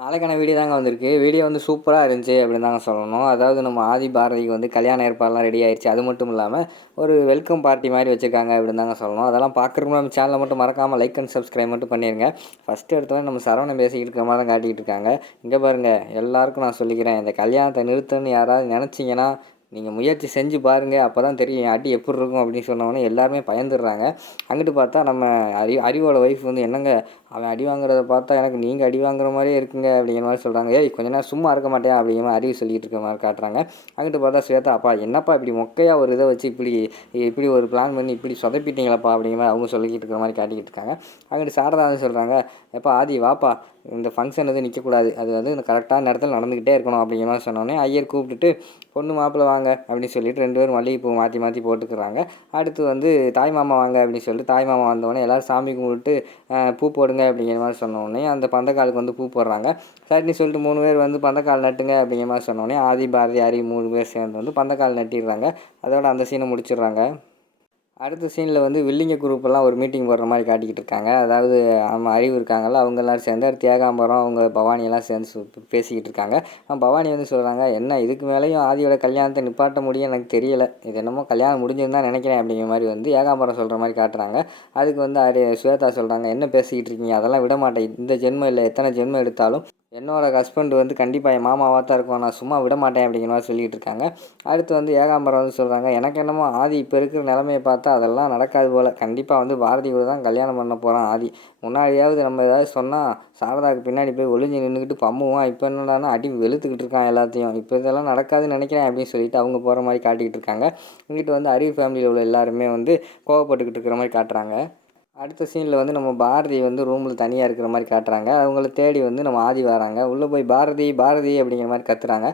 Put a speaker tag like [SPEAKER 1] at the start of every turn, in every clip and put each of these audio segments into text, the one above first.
[SPEAKER 1] நாளைக்கான வீடியோ தாங்க வந்திருக்கு. வீடியோ வந்து சூப்பராக இருந்துச்சு அப்படின்னு தாங்க சொல்லணும். அதாவது நம்ம ஆதி பாரதிக்கு வந்து கல்யாண ஏற்பாடுலாம் ரெடி ஆயிடுச்சு அது மட்டும் இல்லாமல் ஒரு வெல்கம் பார்ட்டி மாதிரி வச்சுருக்காங்க அப்படின்னு தாங்க சொல்லணும். அதெல்லாம் பார்க்குறதுக்கு நம்ம சேனலை மட்டும் மறக்காமல் லைக் அண்ட் சப்ஸ்கிரைப் மட்டும் பண்ணிடுங்க ஃபஸ்ட்டு எடுத்தோடனே நம்ம சரவணம் பேசிக்கிட்டு இருக்கிற மாதிரி தான் காட்டிக்கிட்டு இருக்காங்க. இங்கே பாருங்கள் எல்லாருக்கும் நான் சொல்லிக்கிறேன் இந்த கல்யாணத்தை நிறுத்தன்னு யாராவது நினச்சிங்கன்னா நீங்கள் முயற்சி செஞ்சு பாருங்கள் அப்போ தான் தெரியும் என் அடி எப்படி இருக்கும் அப்படின்னு சொன்னோன்னே எல்லாருமே பயந்துடுறாங்க. அங்கிட்டு பார்த்தா நம்ம அறி அறிவோட ஒய்ஃப் வந்து என்னங்க அவன் அடி வாங்குறத பார்த்தா எனக்கு நீங்கள் அடி வாங்குற மாதிரியே இருக்குங்க அப்படிங்கிற மாதிரி சொல்கிறாங்க ஏய் கொஞ்ச நேரம் சும்மா இருக்க மாட்டேன் அப்படிங்கிற மாதிரி அறிவு சொல்லிட்டு இருக்க மாதிரி காட்டுறாங்க. அங்கிட்டு பார்த்தா ஸ்வேதா அப்பா என்னப்பா இப்படி மொக்கையாக ஒரு இதை வச்சு இப்படி இப்படி ஒரு பிளான் பண்ணி இப்படி சொதப்பிட்டீங்களப்பா? அப்படிங்கிற மாதிரி அவங்க சொல்லிக்கிட்டு இருக்கிற மாதிரி காட்டிக்கிட்டு இருக்காங்க. அங்கிட்டு சாரதா வந்து சொல்கிறாங்க எப்பா ஆதி வாப்பா இந்த ஃபங்க்ஷன் எதுவும் நிற்கக்கூடாது அது வந்து இந்த கரெக்டான நேரத்தில் நடந்துக்கிட்டே இருக்கணும் அப்படிங்கிற மாதிரி சொன்னோன்னே ஐயர் கூப்பிட்டுட்டு பொண்ணு மாப்பிள்ளை வாங்க அப்படின்னு சொல்லிட்டு ரெண்டு பேரும் மல்லிகைப்பூ மாற்றி மாற்றி போட்டுக்கிறாங்க. அடுத்து வந்து தாய் மாமா வாங்க அப்படின்னு சொல்லிட்டு தாய் மாமா வந்தோடனே எல்லோரும் சாமி கும்பிட்டு பூ போடுங்க அப்படிங்கிற மாதிரி சொன்னோடனே அந்த பந்தக்காலுக்கு வந்து பூ போடுறாங்க. சரின்னு சொல்லிட்டு மூணு பேர் வந்து பந்தக்கால் நட்டுங்க அப்படிங்கிற மாதிரி சொன்னோடனே ஆதி பாரதி ஆரி மூணு பேர் சேர்ந்து வந்து பந்தக்கால் நட்டிடுறாங்க. அதோட அந்த சீனை முடிச்சிடுறாங்க. அடுத்த சீனில் வந்து வில்லிங்க குரூப்பெல்லாம் ஒரு மீட்டிங் போடுற மாதிரி காட்டிக்கிட்டு இருக்காங்க. அதாவது நம்ம அறிவு இருக்காங்கல்ல அவங்க எல்லோரும் சேர்ந்து அடுத்து ஏகாம்பரம் அவங்க பவானியெல்லாம் சேர்ந்து பேசிக்கிட்டு இருக்காங்க. பவானி வந்து சொல்கிறாங்க என்ன இதுக்கு மேலேயும் ஆதியோட கல்யாணத்தை நிப்பாட்ட முடியும் எனக்கு தெரியலை. இது என்னமோ கல்யாணம் முடிஞ்சிருந்தா நினைக்கிறேன் அப்படிங்கிற மாதிரி வந்து ஏகாம்பரம் சொல்கிற மாதிரி காட்டுறாங்க. அதுக்கு வந்து அரி ஸ்வேதா சொல்கிறாங்க என்ன பேசிக்கிட்டு இருக்கீங்க? அதெல்லாம் விட மாட்டேன். இந்த ஜென்மம் இல்லை. எத்தனை ஜென்மம் எடுத்தாலும் என்னோடய ஹஸ்பண்ட் வந்து கண்டிப்பாக என் மாமாவாக தான் இருக்கும். நான் சும்மா விட மாட்டேன் அப்படிங்கிற மாதிரி சொல்லிகிட்டு இருக்காங்க. அடுத்து வந்து ஏகாம்பரம் வந்து சொல்கிறாங்க எனக்கு என்னமோ ஆதி இப்போ இருக்கிற நிலமையை பார்த்தா அதெல்லாம் நடக்காது போல். கண்டிப்பாக வந்து பாரதி கூட தான் கல்யாணம் பண்ண போகிறான் ஆதி. முன்னாடியாவது நம்ம ஏதாவது சொன்னால் சாரதாவுக்கு பின்னாடி போய் ஒளிஞ்சு நின்றுக்கிட்டு பம்முவான். இப்போ என்னடானா அடி வெளுத்துக்கிட்டு இருக்கான் எல்லாத்தையும். இப்போ இதெல்லாம் நடக்காதுன்னு நினைக்கிறேன் அப்படின்னு சொல்லிட்டு அவங்க போகிற மாதிரி காட்டிக்கிட்டு இருக்காங்க. இங்கிட்டு வந்து அறிவு ஃபேமிலியில் உள்ள எல்லாருமே வந்து கோவப்பட்டுக்கிட்டு இருக்கிற மாதிரி காட்டுறாங்க. அடுத்த சீனில் வந்து நம்ம பாரதி வந்து ரூமில் தனியாக இருக்கிற மாதிரி காட்டுறாங்க. அவங்கள தேடி வந்து நம்ம ஆதி வராங்க. உள்ளே போய் பாரதி பாரதி அப்படிங்கிற மாதிரி கத்துறாங்க.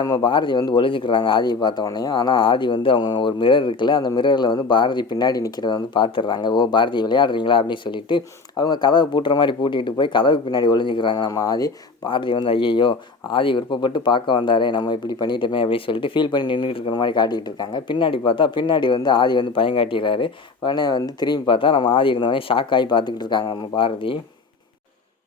[SPEAKER 1] நம்ம பாரதி வந்து ஒளிஞ்சுக்கிறாங்க ஆதியை பார்த்த உடனே. ஆனால் ஆதி வந்து அவங்க ஒரு மிரர் இருக்குல்ல அந்த மிரரில் வந்து பாரதி பின்னாடி நிற்கிறத வந்து பார்த்துடுறாங்க. ஓ பாரதி விளையாடுறீங்களா அப்படின்னு சொல்லிட்டு அவங்க கதவை பூட்டுற மாதிரி பூட்டிகிட்டு போய் கதவுக்கு பின்னாடி ஒளிஞ்சுக்கிறாங்க நம்ம ஆதி. பாரதி வந்து ஐயையோ ஆதி விருப்பப்பட்டு பார்க்க வந்தாரே நம்ம இப்படி பண்ணிட்டோமே அப்படின்னு சொல்லிட்டு ஃபீல் பண்ணி நின்றுட்டு இருக்கிற மாதிரி காட்டிகிட்டு இருக்காங்க. பின்னாடி பார்த்தா பின்னாடி வந்து ஆதி வந்து பயங்காட்டிடுறாரு. உடனே வந்து திரும்பி பார்த்தா நம்ம ஆதி இருந்தவொடனே ஷாக் ஆகி பார்த்துக்கிட்டு இருக்காங்க நம்ம பாரதி.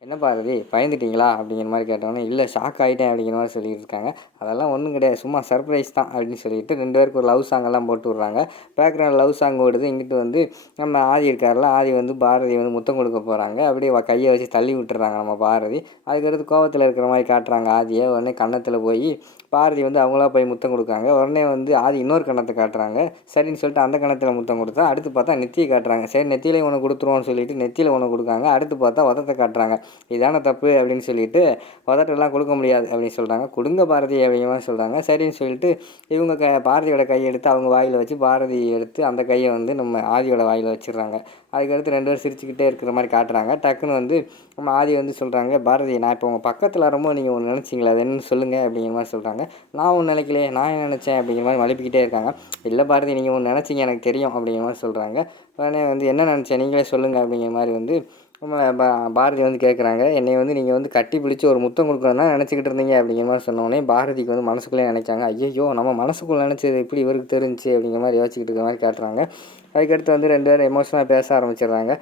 [SPEAKER 1] என்ன பாரதி பயந்துட்டீங்களா? அப்படிங்கிற மாதிரி கேட்டோன்னே இல்லை ஷாக் ஆகிட்டேன் அப்படிங்கிற மாதிரி சொல்லிட்டு இருக்காங்க அதெல்லாம் ஒன்றும் கிடையாது. சும்மா சர்ப்ரைஸ் தான் அப்படின்னு சொல்லிட்டு ரெண்டு பேருக்கு ஒரு லவ் சாங்கெல்லாம் போட்டு விட்றாங்க. பேக்ரவுண்ட் லவ் சாங் ஓடுது. இங்கிட்டு வந்து நம்ம ஆதி இருக்கார்ல ஆதி வந்து பாரதி வந்து முத்தம் கொடுக்க போகிறாங்க அப்படியே கையை வச்சு தள்ளி விட்டுறாங்க நம்ம பாரதி. அதுக்கடுத்து கோவத்தில் இருக்கிற மாதிரி காட்டுறாங்க ஆதியை. உடனே கன்னத்தில் போய் பாரதி வந்து அவங்களா போய் முத்தம் கொடுக்காங்க உடனே வந்து ஆதி இன்னொரு கணத்தை காட்டுறாங்க. சரின்னு சொல்லிட்டு அந்த கணத்தில் முத்தம் கொடுத்தா அடுத்து பார்த்தா நெத்தியை காட்டுறாங்க. சரி நெத்தியிலே உனக்கு கொடுத்துருவோம்னு சொல்லிட்டு நெத்தியில் உனக்கு கொடுக்காங்க அடுத்து பார்த்தா உதத்தை காட்டுறாங்க. இதான தப்பு அப்படின்னு சொல்லிட்டு உதட்டெல்லாம் கொடுக்க முடியாது அப்படின்னு சொல்கிறாங்க கொடுங்க பாரதி அப்படிங்கிற சொல்கிறாங்க சரின்னு சொல்லிட்டு இவங்க க பாரதியோட கையை எடுத்து அவங்க வாயில் வச்சு பாரதி எடுத்து அந்த கையை வந்து நம்ம ஆதியோட வாயில் வச்சிடுறாங்க. அதுக்கடுத்து ரெண்டு பேரும் சிரிச்சுக்கிட்டே இருக்கிற மாதிரி காட்டுறாங்க. டக்குன்னு வந்து நம்ம ஆதி வந்து சொல்கிறாங்க பாரதி நான் இப்போ உங்கள் பக்கத்தில் ரொம்ப நீங்கள் ஒன்று நினச்சிங்களா? அது என்னன்னு சொல்லுங்கள் அப்படிங்கிற மாதிரி சொல்கிறாங்க நான் ஒன்று நினைக்கலையே நான் என்ன நினச்சேன் அப்படிங்கிற மாதிரி மழுப்பிக்கிட்டே இருக்காங்க. இல்லை பாரதி நீங்கள் ஒன்று நினச்சிங்க எனக்கு தெரியும் அப்படிங்கிற மாதிரி சொல்கிறாங்க உடனே வந்து என்ன நினச்சேன்? நீங்களே சொல்லுங்கள் அப்படிங்கிற மாதிரி வந்து நம்ம பாரதி வந்து கேட்குறாங்க என்னை வந்து நீங்கள் வந்து கட்டி பிடிச்சி ஒரு முத்தம் கொடுக்கணும்னா நினச்சிக்கிட்டு இருந்தீங்க அப்படிங்கிற மாதிரி சொன்னோடனே பாரதிக்கு வந்து மனசுக்குள்ளே நினைக்காங்க ஐயோ நம்ம மனசுக்குள்ளே நினச்சது எப்படி இவருக்கு தெரிஞ்சு அப்படிங்கிற மாதிரி யோசிச்சுக்கிட்டு இருக்கிற மாதிரி காட்டுறாங்க அதுக்கடுத்து வந்து ரெண்டு பேரும் எமோஷனாக பேச ஆரம்பிச்சிடுறாங்க.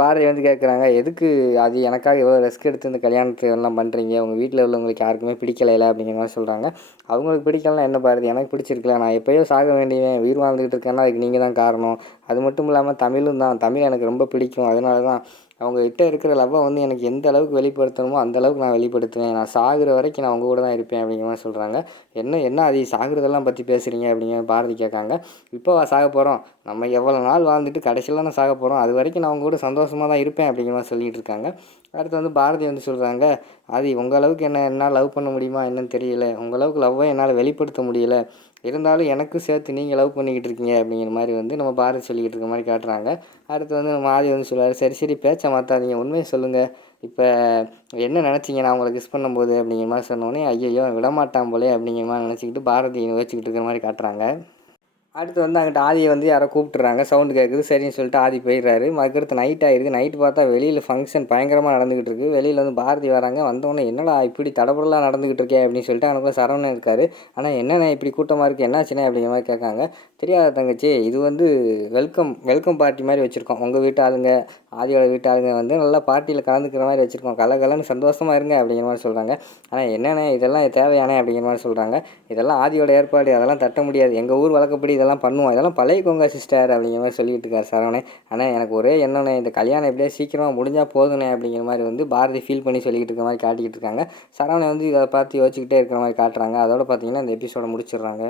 [SPEAKER 1] பாரதி வந்து கேட்குறாங்க எதுக்கு அது எனக்காக எவ்வளோ ரிஸ்க் எடுத்து இந்த கல்யாணத்தை எல்லாம் பண்ணுறீங்க உங்கள் வீட்டில் உள்ளவங்களுக்கு யாருக்குமே பிடிக்கலையில அப்படிங்கிற மாதிரி சொல்கிறாங்க அவங்களுக்கு பிடிக்கலாம் என்ன பாரதி? எனக்கு பிடிச்சிருக்கல. நான் எப்போயோ சாக வேண்டியவன் உயிர் வாழ்ந்துக்கிட்டு இருக்கேன்னா அதுக்கு நீங்கள் தான் காரணம். அது மட்டும் இல்லாமல் தமிழும் தான். தமிழ் எனக்கு ரொம்ப பிடிக்கும். அதனால தான் அவங்க கிட்ட இருக்கிற லவ்வை வந்து எனக்கு எந்த அளவுக்கு வெளிப்படுத்தணுமோ அந்த அளவுக்கு நான் வெளிப்படுத்துவேன். நான் சாகிற வரைக்கும் நான் அவங்க கூட தான் இருப்பேன். அப்படிங்கிற மாதிரி சொல்கிறாங்க என்ன என்ன அது சாகிறதெல்லாம் பற்றி பேசுகிறீங்க அப்படிங்கிற பாரதி கேட்காங்க. இப்போ சாக போகிறோம் நம்ம எவ்வளோ நாள் வாழ்ந்துட்டு கடைசியில் நான் சாக போகிறோம் அது வரைக்கும் நான் அவங்க கூட சந்தோஷமாக தான் இருப்பேன் அப்படிங்கிற மாதிரி சொல்லிகிட்டு இருக்காங்க. அடுத்து வந்து பாரதி வந்து சொல்கிறாங்க அது உங்கள் அளவுக்கு என்ன என்னால் லவ் பண்ண முடியுமா என்னன்னு தெரியல. உங்கள் அளவுக்கு லவ்வை என்னால் வெளிப்படுத்த முடியல. இருந்தாலும் எனக்கும் சேர்த்து நீங்கள் லவ் பண்ணிக்கிட்டு இருக்கீங்க அப்படிங்கிற மாதிரி வந்து நம்ம பாரதி சொல்லிக்கிட்டு இருக்க மாதிரி காட்டுறாங்க. அடுத்து வந்து நம்ம ஆதி வந்து சொல்லுவார் சரி சரி பேச்சை மாற்றாதீங்க உண்மையை சொல்லுங்கள் இப்போ என்ன நினச்சிங்க? நான் உங்களை கிஸ் பண்ணும்போது? அப்படிங்கிற மாதிரி சொன்னோன்னே ஐயோ விடமாட்டான் போலே அப்படிங்கிற மாதிரி நினச்சிக்கிட்டு பாரதி யோசிச்சுக்கிட்டு இருக்கிற மாதிரி காட்டுறாங்க. அடுத்து வந்து அங்கிட்ட ஆதியை வந்து யாரோ கூப்பிட்டுறாங்க. சவுண்டு கேட்குது சரின்னு சொல்லிட்டு ஆதி போயிடுறாரு. அதுக்கடுத்து நைட் ஆயிருக்கு. நைட்டு பார்த்தா வெளியில் ஃபங்க்ஷன் பயங்கரமாக நடந்துகிட்டு இருக்கு. வெளியில் வந்து பாரதி வராங்க. வந்தோடனே என்னடா இப்படி தடபுடலாம் நடந்துகிட்டு இருக்கே அப்படின்னு சொல்லிட்டு அவனுக்குள்ள சரவணன் இருக்காரு. ஆனால் என்னென்ன இப்படி கூட்டமாக இருக்குது என்னாச்சுண்ணே அப்படிங்கிற மாதிரி கேட்காங்க. தெரியாத தங்கச்சி இது வந்து வெல்கம் வெல்கம் பார்ட்டி மாதிரி வச்சுருக்கோம். உங்கள் வீட்டு ஆளுங்க ஆதியோட வீட்டு ஆளுங்க வந்து நல்லா பார்ட்டியில் கலந்துக்கிற மாதிரி வச்சுருக்கோம். கலகலன்னு சந்தோஷமாக இருங்க அப்படிங்கிற மாதிரி சொல்கிறாங்க ஆனால் என்னென்ன இதெல்லாம் தேவையான அப்படிங்கிற மாதிரி சொல்கிறாங்க இதெல்லாம் ஆதியோட ஏற்பாடு. அதெல்லாம் தட்ட முடியாது. எங்கள் ஊர் வழக்கப்படி இதெல்லாம் பண்ணுவோம் இதெல்லாம் பழையக்கோங்க சிஸ்டர் அப்படிங்கிற மாதிரி சொல்லிட்டு இருக்காரு சரவணே ஆனால் எனக்கு ஒரே என்னென்ன இந்த கல்யாணம் எப்படியே சீக்கிரமாக முடிஞ்சால் போதுண்ணே அப்படிங்கிற மாதிரி வந்து பாரதி ஃபீல் பண்ணி சொல்லிக்கிட்டு இருக்க மாதிரி காட்டிக்கிட்டு இருக்காங்க. சரவணை வந்து இதை பார்த்து யோசிச்சுக்கிட்டே இருக்கிற மாதிரி காட்டுறாங்க. அதோட பார்த்தீங்கன்னா இந்த எபிசோட முடிச்சிடுறாங்க.